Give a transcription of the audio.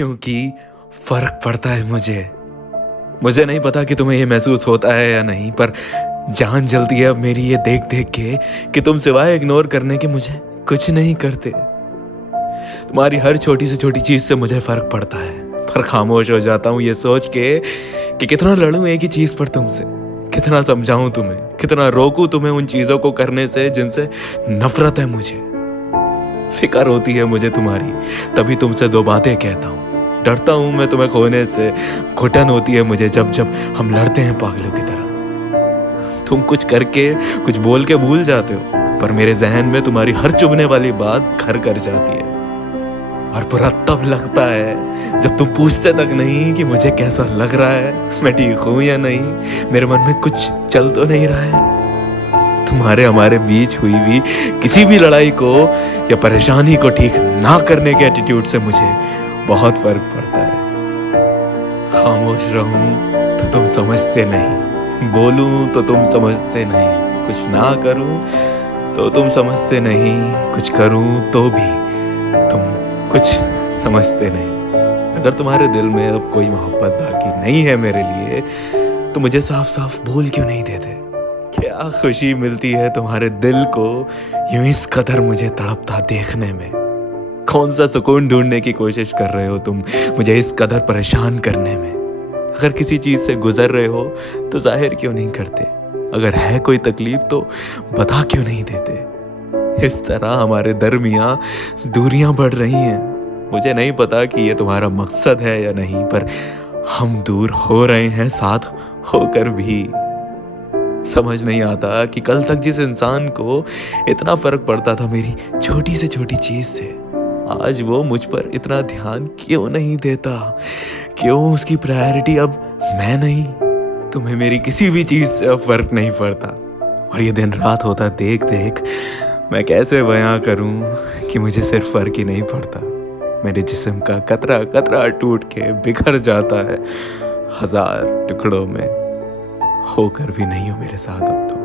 क्योंकि फर्क पड़ता है मुझे नहीं पता कि तुम्हें ये महसूस होता है या नहीं, पर जान जलती है अब मेरी ये देख देख के कि तुम सिवाय इग्नोर करने के मुझे कुछ नहीं करते। तुम्हारी हर छोटी से छोटी चीज से मुझे फर्क पड़ता है, पर खामोश हो जाता हूँ ये सोच के कि कितना लड़ूं एक ही चीज पर तुमसे, कितना समझाऊं तुम्हें, कितना रोकूं तुम्हें उन चीजों को करने से जिनसे नफरत है मुझे। फिक्र होती है मुझे तुम्हारी, तभी तुमसे दो बातें कहता हूँ। डरता हूँ मैं तुम्हें खोने से, घुटन होती है मुझे जब जब हम लड़ते हैं पागलों की तरह। तुम कुछ करके कुछ बोल के भूल जाते हो, पर मेरे जहन में तुम्हारी हर चुभने वाली बात घर कर जाती है। और बुरा तब लगता है जब तुम पूछते तक नहीं कि मुझे कैसा लग रहा है, मैं ठीक हूं या नहीं, मेरे मन में कुछ चल तो नहीं रहा है। तुम्हारे हमारे बीच हुई भी किसी भी लड़ाई को या परेशानी को ठीक ना करने के एटीट्यूड से मुझे बहुत फर्क पड़ता है। खामोश रहूं तो तुम समझते नहीं, बोलूं तो तुम समझते नहीं, कुछ ना करूं तो तुम समझते नहीं, कुछ करूं तो भी तुम कुछ समझते नहीं। अगर तुम्हारे दिल में अब कोई मोहब्बत बाकी नहीं है मेरे लिए, तो मुझे साफ साफ बोल क्यों नहीं देते? क्या खुशी मिलती है तुम्हारे दिल को यूं इस कदर मुझे तड़पता देखने में। कौन सा सुकून ढूंढने की कोशिश कर रहे हो तुम मुझे इस कदर परेशान करने में? अगर किसी चीज से गुजर रहे हो तो जाहिर क्यों नहीं करते? अगर है कोई तकलीफ तो बता क्यों नहीं देते? इस तरह हमारे दरमियां दूरियां बढ़ रही हैं। मुझे नहीं पता कि ये तुम्हारा मकसद है या नहीं, पर हम दूर हो रहे हैं साथ होकर भी। समझ नहीं आता कि कल तक जिस इंसान को इतना फर्क पड़ता था मेरी छोटी से छोटी चीज से, आज वो मुझ पर इतना ध्यान क्यों नहीं देता? क्यों उसकी प्रायोरिटी अब मैं नहीं? तुम्हें मेरी किसी भी चीज से अब फर्क नहीं पड़ता, और ये दिन रात होता देख देख मैं कैसे बयां करूं कि मुझे सिर्फ फर्क ही नहीं पड़ता। मेरे जिस्म का कतरा कतरा टूट के बिखर जाता है हजार टुकड़ों में, होकर भी नहीं हो मेरे साथ अब तो।